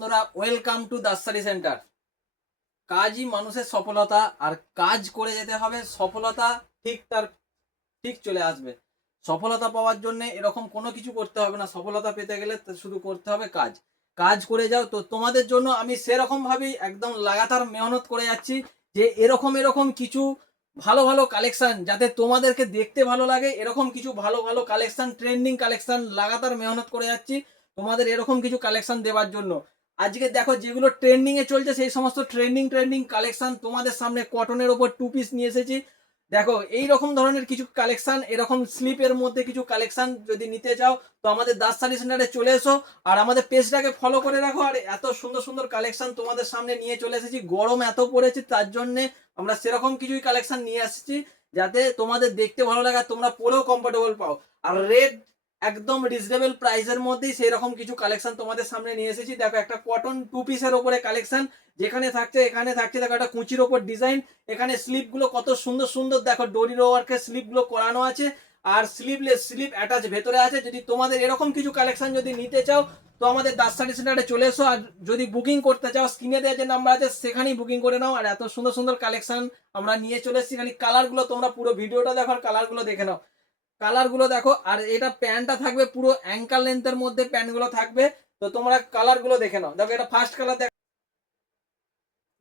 বন্ধুরা, welcome to Das study centre. কাজই মানুষের সফলতা, আর কাজ করে যেতে হবে, সফলতা ঠিক চলে আসবে। সফলতা পাওয়ার জন্য এরকম কোনো কিছু করতে হবে না। সফলতা পেতে গেলে তো শুধু করতে হবে কাজ। কাজ করে যাও। তো তোমাদের জন্য আমি সেরকম ভাবেই একদম লাগাতার মেহনত করে যাচ্ছি যে এরকম কিছু ভালো ভালো কালেকশন যাতে তোমাদেরকে দেখতে ভালো লাগে, এরকম কিছু ভালো ভালো কালেকশন, ট্রেন্ডিং কালেকশন লাগাতার মেহনত করে যাচ্ছি তোমাদের এরকম কিছু কালেকশন দেওয়ার জন্য। আজকে দেখো যেগুলো ট্রেন্ডিং এ চলছে সেই সমস্ত ট্রেন্ডিং কালেকশন তোমাদের সামনে কটনের ওপর টু পিস নিয়ে এসেছি। দেখো এই রকম ধরনের কিছু কালেকশন, এরকম স্লিপের মধ্যে কিছু কালেকশন যদি নিতে চাও তো আমাদের দাস শাড়ি সেন্টারে চলে এসো, আর আমাদের পেজটাকে ফলো করে রাখো। আর এত সুন্দর সুন্দর কালেকশন তোমাদের সামনে নিয়ে চলে এসেছি। গরম এত পড়েছে, তার জন্য আমরা সেরকম কিছুই কালেকশন নিয়ে আসছি যাতে তোমাদের দেখতে ভালো লাগে আর তোমরা পরেও কমফোর্টেবল পাও। আর রেট একদম রিজনেবল প্রাইসের মধ্যেই সেই রকম কিছু কালেকশন তোমাদের সামনে নিয়ে এসেছি। দেখো একটা কটন টু পিসের ওপরে কালেকশন, এখানে থাকছে দেখো একটা কুচির ওপর ডিজাইন। এখানে স্লিপ গুলো কত সুন্দর সুন্দর, দেখো ডোরি ওয়ার্কের স্লিপ গুলো করানো আছে, আর স্লিপ অ্যাটাচ ভেতরে আছে। যদি তোমাদের এরকম কিছু কালেকশন যদি নিতে চাও তো আমাদের দাস শাড়ি সেন্টারে চলে এসো। আর যদি বুকিং করতে চাও স্ক্রিনে দেওয়া যে নাম্বার আছে সেখানেই বুকিং করে নাও। আর এত সুন্দর সুন্দর কালেকশন আমরা নিয়ে চলে এসেছি। খালি কালার গুলো তোমরা পুরো ভিডিওটা দেখো আর কালার গুলো দেখে নাও। কালার গুলো দেখো, আর এটা প্যান্টটা থাকবে পুরো অ্যাঙ্কাল লেন্থের মধ্যে, প্যান্ট গুলো থাকবে। তো তোমরা কালার গুলো দেখে নাও। দেখো এটা ফার্স্ট কালার,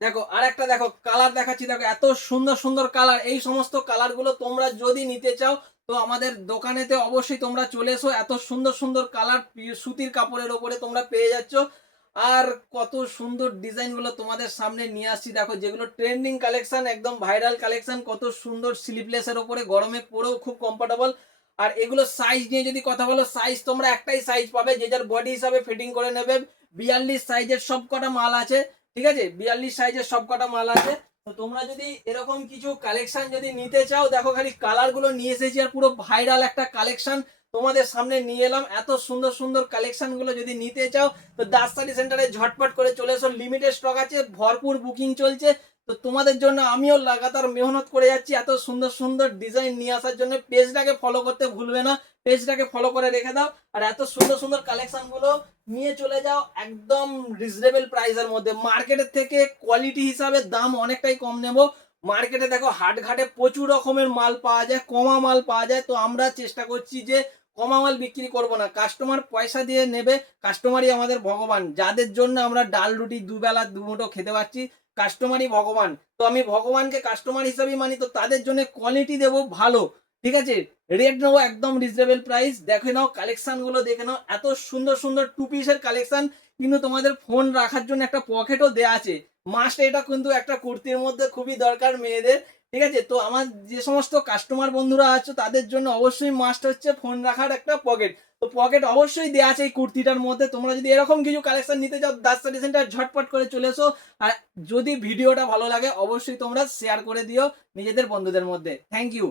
দেখো আর একটা দেখো কালার দেখাচ্ছি। দেখো এত সুন্দর সুন্দর কালার। এই সমস্ত কালার গুলো তোমরা যদি নিতে চাও তো আমাদের দোকানেতে অবশ্যই তোমরা চলে এসো। এত সুন্দর সুন্দর কালার সুতির কাপড়ের ওপরে তোমরা পেয়ে যাচ্ছ। আর কত সুন্দর ডিজাইন গুলো তোমাদের সামনে নিয়ে আসছি। দেখো যেগুলো ট্রেন্ডিং কালেকশন, একদম ভাইরাল কালেকশন, কত সুন্দর স্লিভলেসের ওপরে গরমে পরেও খুব কমফোর্টেবল। আর এগুলো সাইজ নিয়ে যদি কথা বলো, সাইজ তোমরা একটাই সাইজ পাবে, যে যার বডি হিসাবে ফিটিং করে নেবে। 42 সাইজের সব কটা মাল আছে, ঠিক আছে? 42 সাইজের সব কটা মাল আছে। তো তোমরা যদি এরকম কিছু কালেকশন যদি নিতে চাও, দেখো খালি কালার গুলো নিয়ে এসেছি আর পুরো ভাইরাল একটা কালেকশন তোমাদের সামনে নিয়ে এলাম। এত সুন্দর সুন্দর কালেকশন গুলো যদি নিতে চাও তো দাস শাড়ি সেন্টারে ঝটপট করে চলে এসো। লিমিটেড স্টক আছে, ভরপুর বুকিং চলছে। তো তোমাদের জন্য আমিও লাগাতার মেহনত করে যাচ্ছি এত সুন্দর সুন্দর ডিজাইন নিয়ে আসার জন্য। পেজটাকে ফলো করতে ভুলবে না, পেজটাকে ফলো করে রেখে দাও। আর এত সুন্দর সুন্দর কালেকশন গুলো নিয়ে চলে যাও একদম রিজনেবল প্রাইসের মধ্যে। মার্কেটের থেকে কোয়ালিটি হিসাবে দাম অনেকটাই কম নেব। মার্কেটে দেখো হাটঘাটে প্রচুর রকমের মাল পাওয়া যায়, কমা মাল পাওয়া যায়। তো আমরা চেষ্টা করছি যে কমা মাল বিক্রি করব না, কাস্টমার পয়সা দিয়ে নেবে। কাস্টমারই আমাদের ভগবান, যাদের জন্য আমরা ডাল রুটি দুবেলা দুমুঠো খেতে পাচ্ছি কাস্টমারই ভগবান। তো আমি ভগবানকে কাস্টমার হিসাবেই মানি। তো তাদের জন্য কোয়ালিটি দেবো ভালো, ঠিক আছে? রেট নেবো একদম রিজনেবল প্রাইস। দেখে নাও কালেকশন গুলো, দেখে নাও এত সুন্দর সুন্দর টু পিসের কালেকশন। কিন্তু তোমাদের ফোন রাখার জন্য একটা পকেটও দেয়া আছে। মাস্ট এটা কিন্তু একটা কুর্তির মধ্যে খুবই দরকার মেয়েদের, ঠিক আছে? তো আমার যে সমস্ত কাস্টমার বন্ধুরা আছো তাদের জন্য অবশ্যই মাস্ট হচ্ছে ফোন রাখার একটা পকেট। তো পকেট অবশ্যই দেওয়া আছে এই কুর্তিটার মধ্যে। তোমরা যদি এরকম কিছু কালেকশন নিতে চাও দাস স্টাডি সেন্টার ঝটপট করে চলে এসো। আর যদি ভিডিওটা ভালো লাগে অবশ্যই তোমরা শেয়ার করে দিও নিজেদের বন্ধুদের মধ্যে। Thank you.